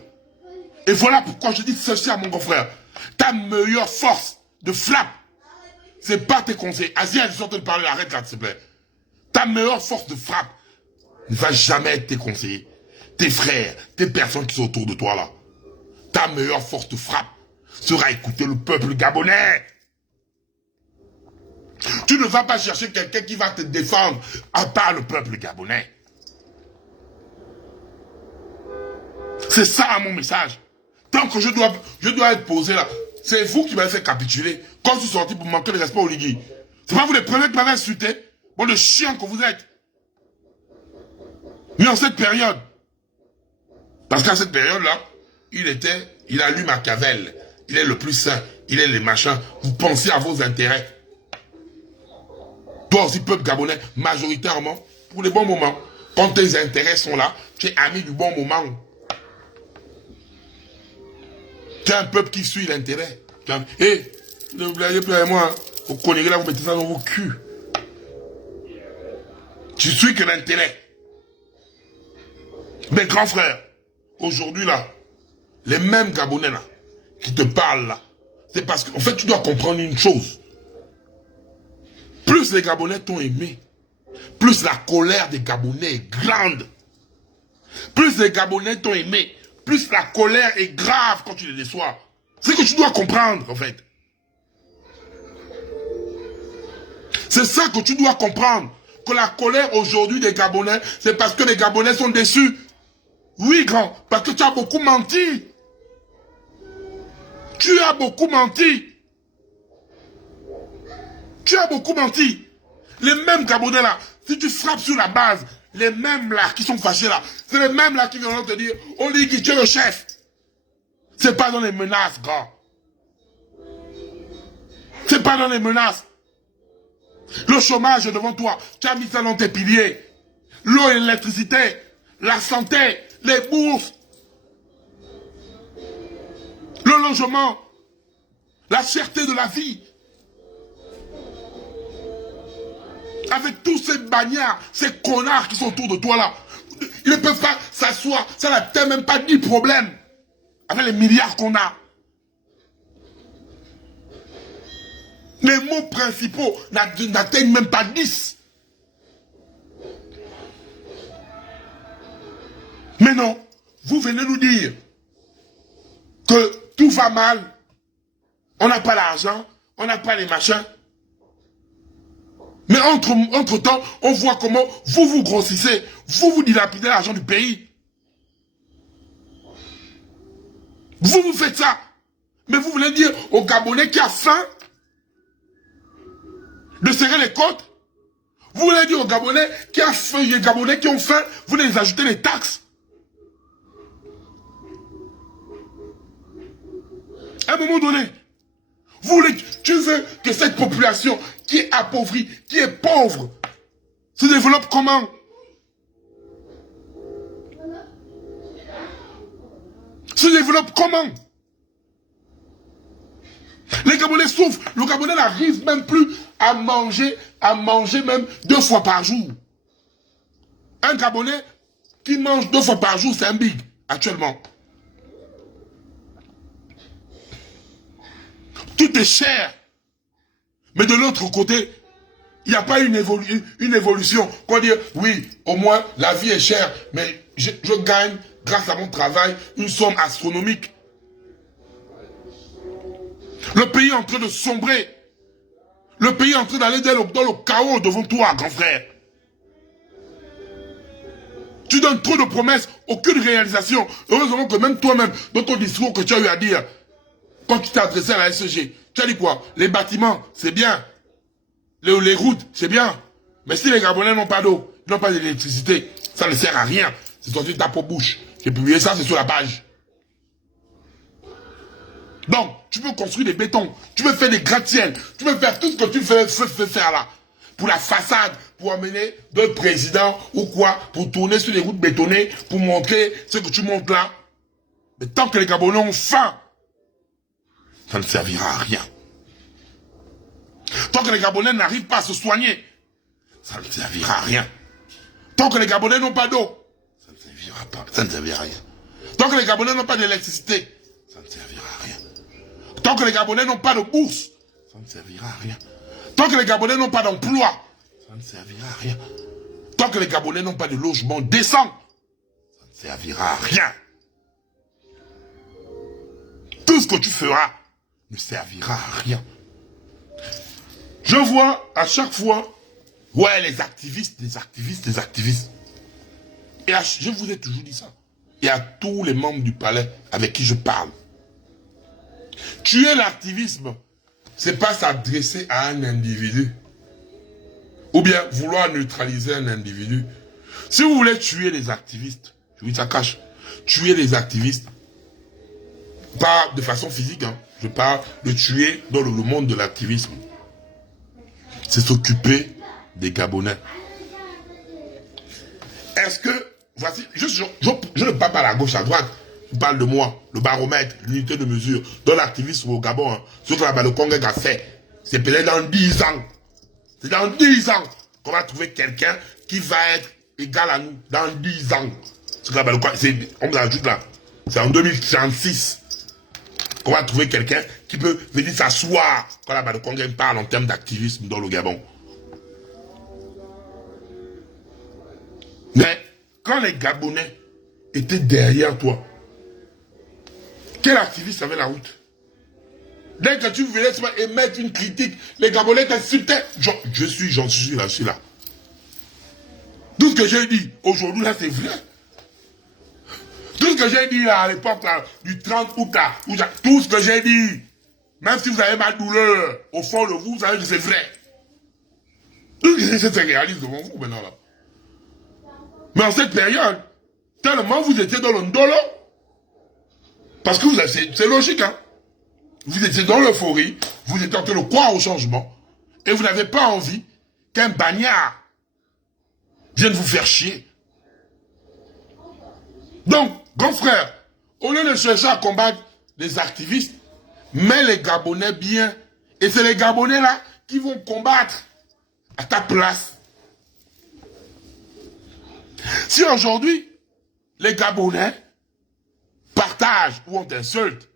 Et voilà pourquoi je dis ceci à mon grand frère. Ta meilleure force de frappe, c'est pas tes conseils. Asia, je suis en train de parler, arrête là, s'il te plaît. Ta meilleure force de frappe ne va jamais être tes conseillers, tes frères, tes personnes qui sont autour de toi là. Ta meilleure force de frappe sera écouter le peuple gabonais. Tu ne vas pas chercher quelqu'un qui va te défendre à part le peuple gabonais. C'est ça mon message. Tant que je dois être posé là, c'est vous qui m'avez fait capituler. Quand je suis sorti pour manquer de respect au Ligui. C'est pas vous les premiers qui m'avez insulté. Bon, le chien que vous êtes. Mais en cette période. Parce qu'à cette période-là, il a lu Machiavel. Il est le plus saint. Il est les machins. Vous pensez à vos intérêts. Toi aussi, peuple gabonais, majoritairement, pour les bons moments. Quand tes intérêts sont là, tu es ami du bon moment. Tu es un peuple qui suit l'intérêt. Hé, ne vous blaguez plus avec moi. Hein. Vous connaissez là, vous mettez ça dans vos culs. Tu suis que l'intérêt. Mes grands frères, aujourd'hui là, les mêmes Gabonais là, qui te parlent là, c'est parce qu'en fait, tu dois comprendre une chose. Plus les Gabonais t'ont aimé, plus la colère des Gabonais est grande. Plus les Gabonais t'ont aimé, plus la colère est grave quand tu les déçois. C'est ce que tu dois comprendre, en fait. C'est ça que tu dois comprendre. Que la colère aujourd'hui des Gabonais, c'est parce que les Gabonais sont déçus. Oui, grand, parce que tu as beaucoup menti. Tu as beaucoup menti. Tu as beaucoup menti. Les mêmes Gabonais là, si tu frappes sur la base, les mêmes là qui sont fâchés là, c'est les mêmes là qui viendront te dire, on dit que tu es le chef. C'est pas dans les menaces, grand. C'est pas dans les menaces. Le chômage est devant toi. Tu as mis ça dans tes piliers. L'eau et l'électricité, la santé, les bourses. logement, la cherté de la vie. Avec tous ces bagnards, ces connards qui sont autour de toi là, ils ne peuvent pas s'asseoir, ça n'atteint même pas 10 problèmes. Avec les milliards qu'on a. Les mots principaux n'atteignent même pas 10. Mais non, vous venez nous dire que tout va mal, on n'a pas l'argent, on n'a pas les machins. Mais entre-temps, on voit comment vous vous grossissez, vous dilapidez l'argent du pays. Vous faites ça. Mais vous voulez dire aux Gabonais qui a faim de serrer les côtes? Vous voulez dire aux Gabonais qui a faim, les Gabonais qui ont faim, vous voulez les ajouter les taxes? À un moment donné, tu veux que cette population qui est appauvrie, qui est pauvre, se développe comment? Se développe comment? Les Gabonais souffrent. Le Gabonais n'arrive même plus à manger même 2 fois par jour. Un Gabonais qui mange 2 fois par jour, c'est un big, actuellement. Tout est cher. Mais de l'autre côté, il n'y a pas une évolution. Qu'on dit, oui, au moins, la vie est chère, mais je gagne, grâce à mon travail, une somme astronomique. Le pays est en train de sombrer. Le pays est en train d'aller dans le chaos devant toi, grand frère. Tu donnes trop de promesses, aucune réalisation. Heureusement que même toi-même, dans ton discours que tu as eu à dire, quand tu t'es adressé à la SEG, tu as dit quoi? Les bâtiments, c'est bien. Les routes, c'est bien. Mais si les Gabonais n'ont pas d'eau, n'ont pas d'électricité, ça ne sert à rien. C'est sorti de ta propre bouche. J'ai publié ça, c'est sur la page. Donc, tu peux construire des bétons, tu peux faire des gratte-ciels, tu peux faire tout ce que tu fais faire là. Pour la façade, pour amener d'autres présidents ou quoi, pour tourner sur les routes bétonnées, pour montrer ce que tu montres là. Mais tant que les Gabonais ont faim, ça ne servira à rien. Tant que les Gabonais n'arrivent pas à se soigner, ça ne servira à rien. Tant que les Gabonais n'ont pas d'eau, ça ne servira pas, ça ne servira à rien. Tant que les Gabonais n'ont pas d'électricité, ça ne servira à rien. Tant que les Gabonais n'ont pas de bourse, ça ne servira à rien. Tant que les Gabonais n'ont pas d'emploi, ça ne servira à rien. Tant que les Gabonais n'ont pas de logement décent, ça ne servira à rien. Tout ce que tu feras ne servira à rien. Je vois à chaque fois, ouais, les activistes. Et je vous ai toujours dit ça. Et à tous les membres du palais avec qui je parle. Tuer l'activisme, c'est pas s'adresser à un individu. Ou bien vouloir neutraliser un individu. Si vous voulez tuer les activistes, oui, ça cache. Tuer les activistes, pas de façon physique, hein. Je parle de tuer dans le monde de l'activisme. C'est s'occuper des Gabonais. Est-ce que, voici, je ne parle pas à la gauche, à droite, je parle de moi, le baromètre, l'unité de mesure, de l'activisme au Gabon, hein. Ce que le Congo a fait, c'est peut-être dans 10 ans. C'est dans 10 ans qu'on va trouver quelqu'un qui va être égal à nous, dans 10 ans. Ce que on vous ajoute là, c'est en 2036 qu'on va trouver quelqu'un qui peut venir s'asseoir quand le Congo parle en termes d'activisme dans le Gabon. Mais quand les Gabonais étaient derrière toi, quel activiste avait la route? Dès que tu venais émettre une critique, les Gabonais t'insultaient. J'en suis là. Tout ce que j'ai dit aujourd'hui là, c'est vrai. Tout ce que j'ai dit là, à l'époque là, du 30 août là, tout ce que j'ai dit, même si vous avez ma douleur, au fond de vous, vous savez que c'est vrai. Tout ce que j'ai dit, c'est réaliste devant vous maintenant là. Mais en cette période, tellement vous étiez dans le ndolo, parce que c'est logique, hein. Vous étiez dans l'euphorie, vous étiez en train de croire au changement, et vous n'avez pas envie qu'un bagnard vienne vous faire chier. Donc, grand frère, au lieu de chercher à combattre les activistes, mets les Gabonais bien. Et c'est les Gabonais là qui vont combattre à ta place. Si aujourd'hui, les Gabonais partagent ou on t'insulte,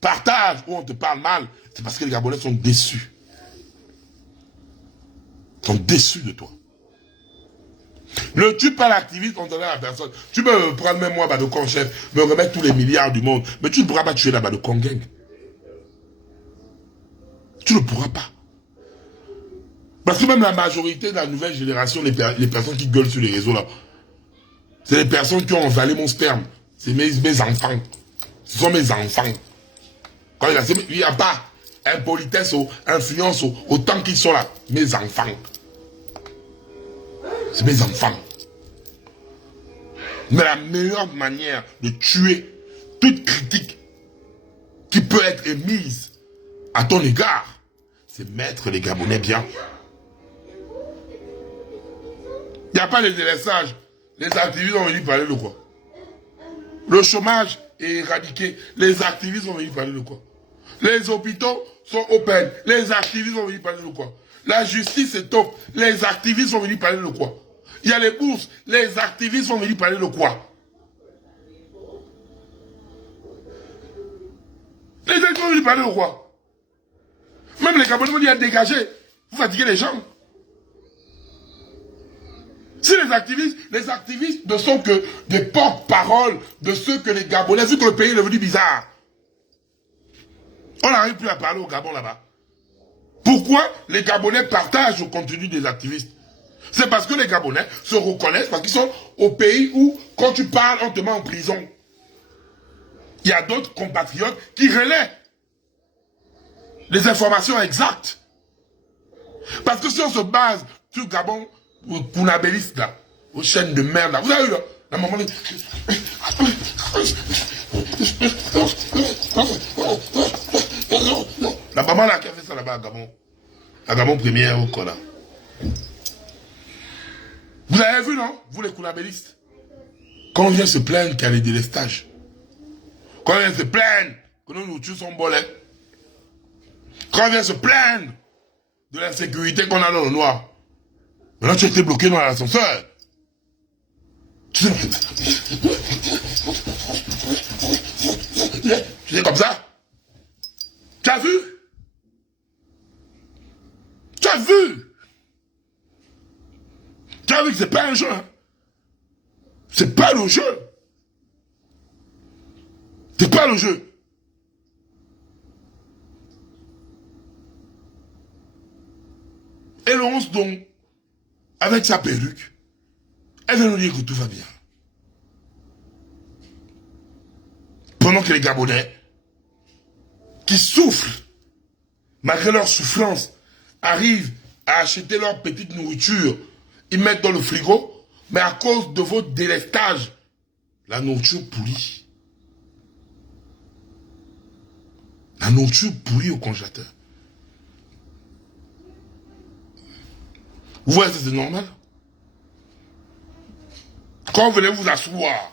partagent ou on te parle mal, c'est parce que les Gabonais sont déçus. Ils sont déçus de toi. Ne tue pas l'activiste, on donne à la personne. Tu peux prendre même moi, Badokon chef, me remettre tous les milliards du monde, mais tu ne pourras pas tuer la Badokon gang. Tu ne pourras pas. Parce que même la majorité de la nouvelle génération, les personnes qui gueulent sur les réseaux là, c'est les personnes qui ont avalé mon sperme. C'est mes enfants. Ce sont mes enfants. Quand il n'y a pas impolitesse ou influence autant qu'ils sont là. Mes enfants. C'est mes enfants. Mais la meilleure manière de tuer toute critique qui peut être émise à ton égard, c'est mettre les Gabonais bien. Il n'y a pas de délaissage. Les activistes ont venu parler de quoi? Le chômage est éradiqué. Les activistes ont venu parler de quoi? Les hôpitaux sont open. Les activistes ont venu parler de quoi? La justice est top. Les activistes ont venu parler de quoi? Il y a les bourses. Les activistes ont venu parler de quoi? Les activistes ont venu parler de quoi? Même les Gabonais vont dire dégager. Vous fatiguez les gens. Si les activistes ne sont que des porte-paroles de ceux que les Gabonais, vu que le pays est devenu bizarre, on n'arrive plus à parler au Gabon là-bas. Pourquoi les Gabonais partagent le contenu des activistes? C'est parce que les Gabonais se reconnaissent, parce qu'ils sont au pays où, quand tu parles, on te met en prison. Il y a d'autres compatriotes qui relaient les informations exactes. Parce que si on se base sur le Gabon, Kounabéliste là, aux chaînes de merde là, vous avez vu là, la maman dit... La maman là qui a fait ça là-bas à Gabon. À Gabon première au Kona. Vous avez vu non? Vous les Kounabélistes. Quand on vient se plaindre qu'il y a les délestages. Quand on vient se plaindre que nos nourritures sont bolées. Quand on vient se plaindre de l'insécurité qu'on a dans le noir. Maintenant tu as été bloqué dans l'ascenseur. Tu sais comme ça? Tu as vu? Tu as vu? Tu as vu que c'est pas un jeu. Hein? C'est pas le jeu. C'est pas le jeu. Et Laurence donc, avec sa perruque, elle vient nous dire que tout va bien. Pendant que les Gabonais, qui souffrent, malgré leur souffrance, arrivent à acheter leur petite nourriture, ils mettent dans le frigo, mais à cause de votre délestage, la nourriture pourrit. La nourriture pourrit au congélateur. Vous voyez, c'est normal. Quand vous venez vous asseoir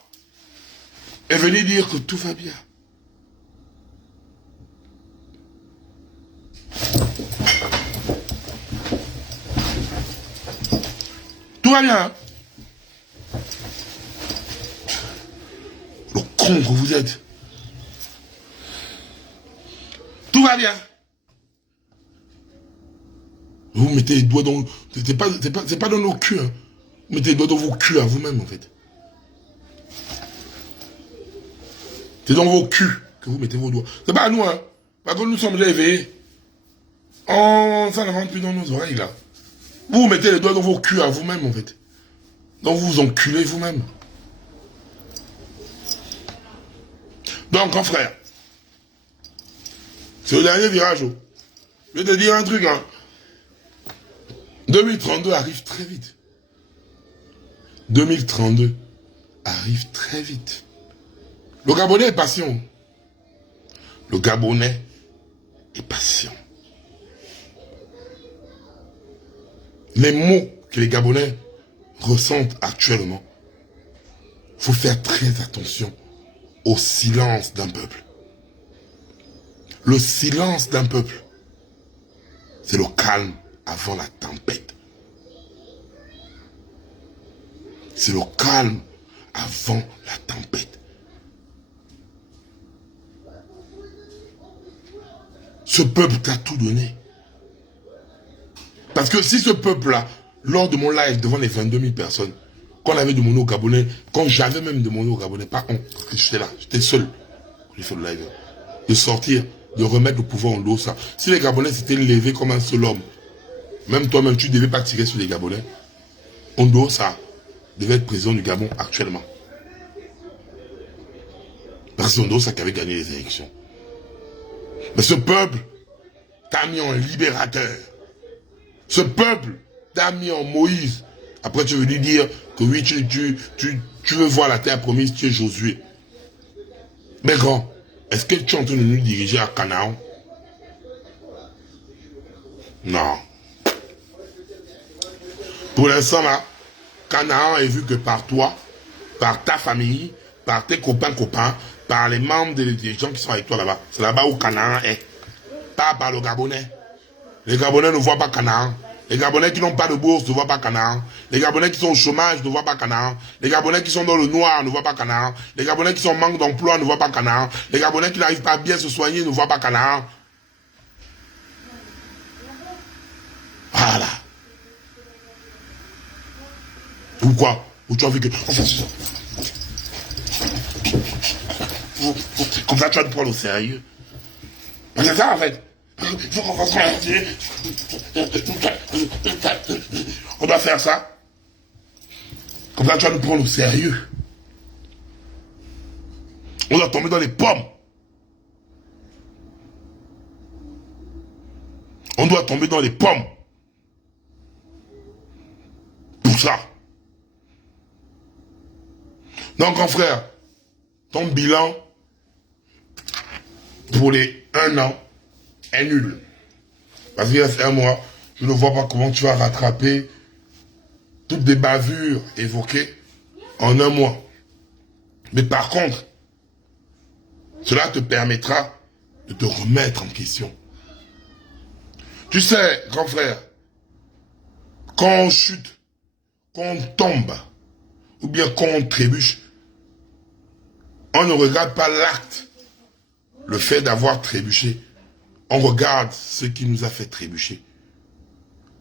et venir dire que tout va bien. Tout va bien. Hein? Le con que vous êtes. Tout va bien. Vous mettez les doigts dans... C'est pas dans nos culs. Hein. Vous mettez les doigts dans vos culs à vous-même, en fait. C'est dans vos culs que vous mettez vos doigts. C'est pas à nous, hein. Par contre, nous sommes déjà éveillés. Oh, ça ne rentre plus dans nos oreilles, là. Vous mettez les doigts dans vos culs à vous-même, en fait. Donc, vous vous enculez vous-même. Donc, en frère, c'est le dernier virage. Oh. Je vais te dire un truc, hein. 2032 arrive très vite. 2032 arrive très vite. Le Gabonais est patient. Le Gabonais est patient. Les mots que les Gabonais ressentent actuellement, il faut faire très attention au silence d'un peuple. Le silence d'un peuple, c'est le calme avant la tempête. C'est le calme avant la tempête. Ce peuple t'a tout donné. Parce que si ce peuple-là, lors de mon live devant les 22 000 personnes, quand on avait demandé aux Gabonais, quand j'avais même demandé aux Gabonais, pas honte, parce que j'étais là, j'étais seul, quand j'ai fait le live, de sortir, de remettre le pouvoir en dos, ça. Si les Gabonais s'étaient levés comme un seul homme, même toi-même, tu ne devais pas tirer sur les Gabonais, en dos, ça devait être président du Gabon actuellement. Parce que c'est en dos, ça qui avait gagné les élections. Mais ce peuple t'a mis en libérateur. Ce peuple t'a mis en Moïse. Après, tu veux lui dire que oui, tu veux voir la terre promise, tu es Josué. Mais grand, est-ce que tu es en train de nous diriger à Canaan? Non. Pour l'instant, là, Canaan est vu que par toi, par ta famille, par tes copains, par les membres des gens qui sont avec toi là-bas. C'est là-bas où Canaan est. Pas par le Gabonais. Les Gabonais ne voient pas Canaan. Les Gabonais qui n'ont pas de bourse ne voient pas Canaan. Les Gabonais qui sont au chômage ne voient pas Canaan. Les Gabonais qui sont dans le noir ne voient pas Canaan. Les Gabonais qui sont en manque d'emploi ne voient pas Canaan. Les Gabonais qui n'arrivent pas à bien se soigner ne voient pas Canaan. Voilà. Pourquoi? Où tu as vu que... Comme ça, tu vas te prendre au sérieux. C'est ça, en fait. On doit faire ça. Comme ça, tu vas nous prendre au sérieux. On doit tomber dans les pommes. On doit tomber dans les pommes. Pour ça. Donc, grand frère, ton bilan pour les 1 an est nul. Parce qu'il reste 1 mois, je ne vois pas comment tu vas rattraper toutes les bavures évoquées en 1 mois. Mais par contre, cela te permettra de te remettre en question. Tu sais, grand frère, quand on chute, quand on tombe, ou bien quand on trébuche, on ne regarde pas l'acte, le fait d'avoir trébuché. On regarde ce qui nous a fait trébucher.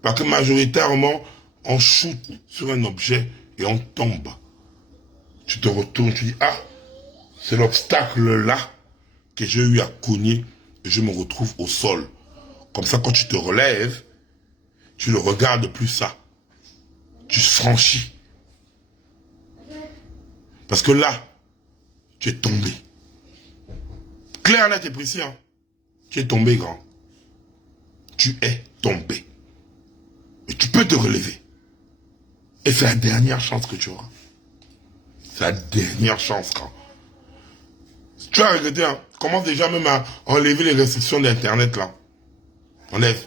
Parce que majoritairement, on chute sur un objet et on tombe. Tu te retournes, tu dis, ah, c'est l'obstacle là que j'ai eu à cogner et je me retrouve au sol. Comme ça, quand tu te relèves, tu ne regardes plus ça. Tu franchis. Parce que là, tu es tombé. Clair, net et précis, hein. Tu es tombé, grand. Tu es tombé. Et tu peux te relever. Et c'est la dernière chance que tu auras. C'est la dernière chance, grand. Tu vas regretter, hein. Commence déjà même à enlever les restrictions d'Internet, là. Enlève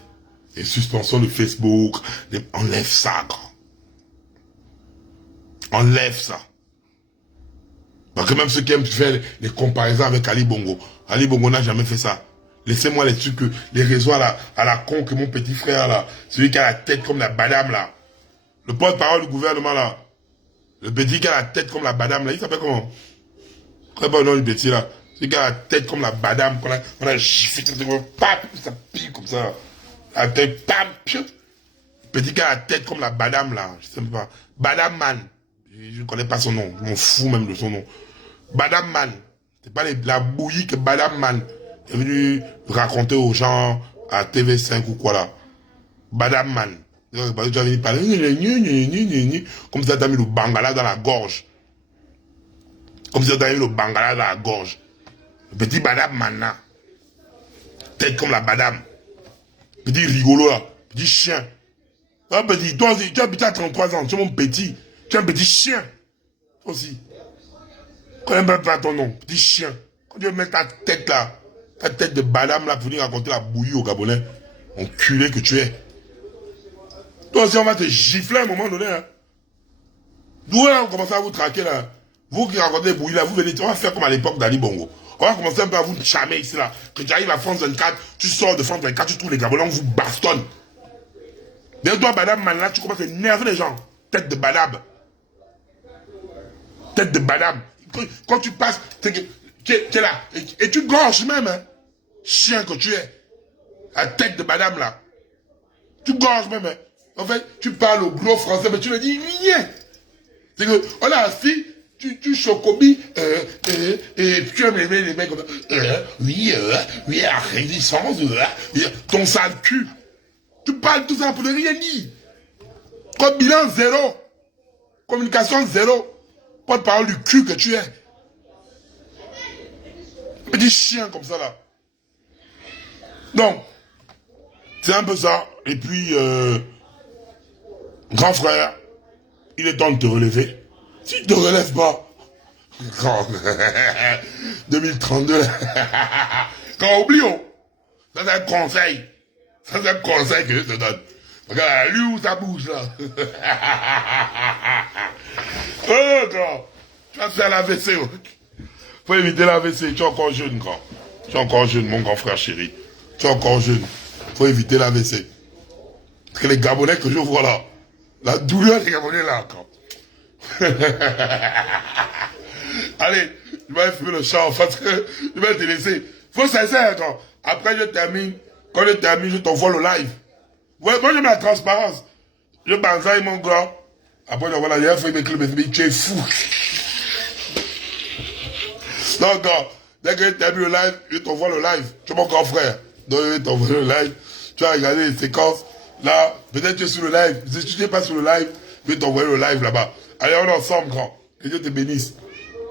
les suspensions de Facebook. Enlève ça, grand. Enlève ça. Parce que même ceux qui aiment faire les comparaisons avec Ali Bongo. Ali Bongo n'a jamais fait ça. Laissez-moi les trucs, les réseaux à la con que mon petit frère là, celui qui a la tête comme la badame là, le porte-parole du gouvernement là, le petit qui a la tête comme la badame là, il s'appelle comment? Très bon nom du petit là, celui qui a la tête comme la badame, on a giflé, ça pique comme ça, la tête, pam, piou. Petit qui a la tête comme la badame là, je sais pas, Badame Man, je ne connais pas son nom, je m'en fous même de son nom, Badame Man, c'est pas la bouillie que Badame Man est venu raconter aux gens à TV5 ou quoi là. Badame Man. Tu vas venir parler. Comme si tu as mis le bangala dans la gorge. Comme si tu as mis le bangala dans la gorge. Le petit Badame Man là. Tête comme la Badame. Petit rigolo là. Petit chien. Ah petit, toi aussi, tu as habité à 33 ans. Tu es mon petit. Tu es un petit chien. Toi aussi. Je connais même pas ton nom. Petit chien. Quand tu veux mettre ta tête là. Ta tête de badame là pour venir raconter la bouillie au Gabonais. Enculé que tu es. Toi aussi on va te gifler à un moment donné. Hein. D'où là on commence à vous traquer là. Vous qui racontez les bouillies là, vous venez, on va faire comme à l'époque d'Ali Bongo. On va commencer un peu à vous charmer ici, là. Que tu arrives à France 24, tu sors de France 24, tu trouves les Gabonais, on vous bastonne. Mais toi, madame, là, tu commences à énerver les gens. Tête de badab. Tête de badab. Quand tu passes, tu es là. Et tu gorges même, hein. Chien que tu es. La tête de madame, là. Tu gorges même, hein. En fait, tu parles au gros français, mais tu le dis rien. C'est que, on a assis, tu chocobis, et tu aimes les mecs comme ça. Oui, à rédissance, ton sale cul. Tu parles tout ça pour ne rien dire. Comme bilan zéro. Communication zéro. Pas de parole du cul que tu es. Petit chien comme ça là. Donc, c'est un peu ça. Et puis, grand frère, il est temps de te relever. Si tu ne te relèves pas, 2032, quand oublions, ça c'est un conseil. Ça c'est un conseil que je te donne. Regarde, lui où ça bouge là. Oh, grand. Tu vas faire l'AVC. Faut éviter l'AVC. Tu es encore jeune, grand. Tu es encore jeune, mon grand frère chéri. Tu es encore jeune. Faut éviter l'AVC. Parce que les Gabonais que je vois là, la douleur des Gabonais là, quand. Allez, je vais fumer le champ parce que je vais te laisser. Faut sincère, quand. Après, je termine. Quand je termine, je t'envoie le live. Ouais, moi, j'aime la transparence. Je banzaille mon gars. Après, je vois la dernière fois, il me tu es fou. Donc, dès que je termine le live, je t'envoie le live. Tu es mon grand frère. Donc, je t'envoie le live. Tu vas regarder les séquences. Là, peut-être tu es sur le live. Si tu n'es pas sur le live, je vais t'envoyer le live là-bas. Allez, on est ensemble, grand. Que Dieu te bénisse.